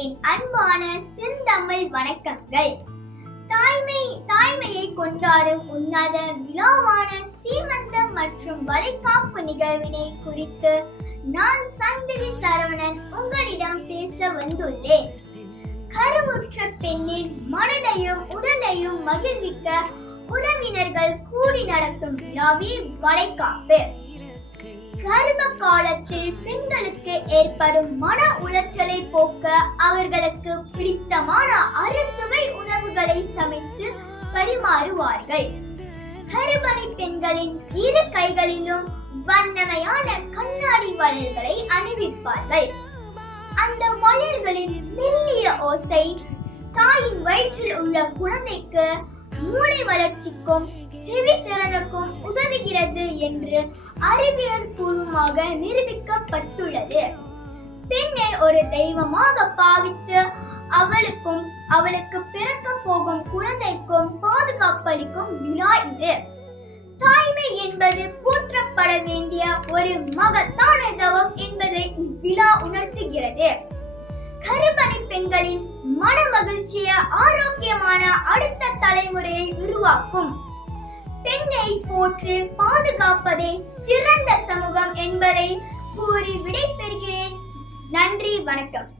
என் அன்பான செந்தமிழ் வணக்கங்கள். தாய்மையை கொண்டாடும் உன்னத விழாவான சீமந்தம் மற்றும் வளைகாப்பு நிகழ்வினை குறித்து நான் சங்கவி சரவணன் உங்களிடம் பேச வந்துள்ளேன். கருவுற்ற பெண்ணின் மனதையும் உடலையும் மகிழ்விக்க உறவினர்கள் கூடி நடத்தும் விழாவே வளைகாப்பு. கர்ப்ப காலத்தில் பெண்களுக்கு ஏற்படும் மன உளைச்சலை போக்க அவர்களுக்கு பிடித்தமான அறுசுவை உணவுகளை சமைத்து பரிமாறுவார்கள். கர்ப்பிணி பெண்களின் இரு கைகளிலும் வண்ணமையான கண்ணாடி வளையல்களை அணிவிப்பார்கள். அந்த வளையல்களின் மெல்லிய ஓசை தாயின் வயிற்றில் உள்ள குழந்தைக்கு மூளை வளர்ச்சிக்கும் செவித்திறனுக்கும் உதவுகிறது என்று அறிவியல் பூர்வமாக நிரூபிக்கப்பட்டுள்ளது. பெண்ணை ஒரு தெய்வமாக பாவித்து அவளுக்கு பிறக்க போகும் குழந்தைக்கும் பாதுகாப்பளிக்கும் விழா இது. தாய்மை என்பது போற்றப்பட வேண்டிய ஒரு மகத்தான தவம் என்பதை இவ்விழா உணர்த்துகிறது. கர்ப்பிணி பெண்களின் மன மகிழ்ச்சியை ஆரோக்கியமான அடுத்த தலைமுறையை உருவாக்கும். பெண்ணை போற்றி பாதுகாப்பதே சிறந்த சமூகம் என்பதை கூறி விடைபெறுகிறேன். நன்றி, வணக்கம்.